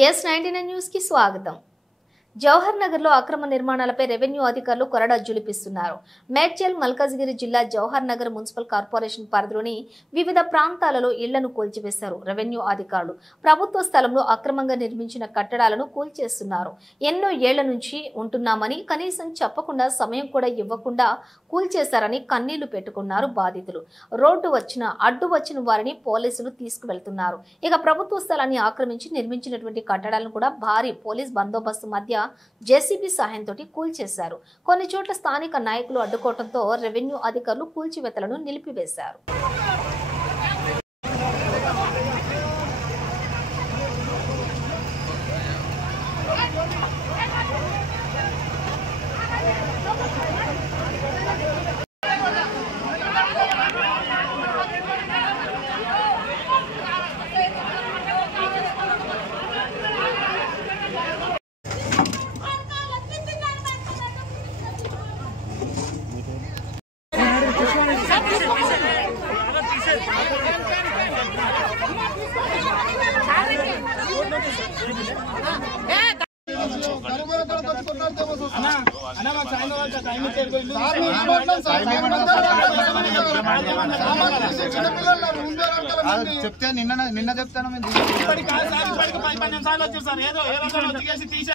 BS99 news కి స్వాగతం. జవహర్ నగర్ లో అక్రమ నిర్మాణాలపై రెవెన్యూ అధికారులు కొరడా జులిపిస్తున్నారు. మేడ్చల్ మల్కాజ్గిరి జిల్లా జవహర్ నగర్ మున్సిపల్ కార్పొరేషన్ పరిధిలోని వివిధ ప్రాంతాలలో ఇళ్లను కూల్చివేశారు. రెవెన్యూ అధికారులు ప్రభుత్వ స్థలంలో అక్రమంగా నిర్మించిన కట్టడాలను కూల్చేస్తున్నారు. ఎన్నో ఏళ్ల నుంచి ఉంటున్నామని కనీసం చెప్పకుండా సమయం కూడా ఇవ్వకుండా కూల్చేశారని కన్నీళ్లు పెట్టుకున్నారు బాధితులు. అడ్డు వచ్చిన వారిని పోలీసులు తీసుకువెళ్తున్నారు. ఇక ప్రభుత్వ స్థలాన్ని ఆక్రమించి నిర్మించినటువంటి కట్టడాలను కూడా భారీ పోలీస్ బందోబస్తు మధ్య జేసీబీ సహాయంతో కూల్చేశారు. కొన్ని చోట్ల స్థానిక నాయకులు అడ్డుకోవడంతో రెవెన్యూ అధికారులు కూల్చివేతలను నిలిపివేశారు. చెప్తే నిన్న చెప్తాను.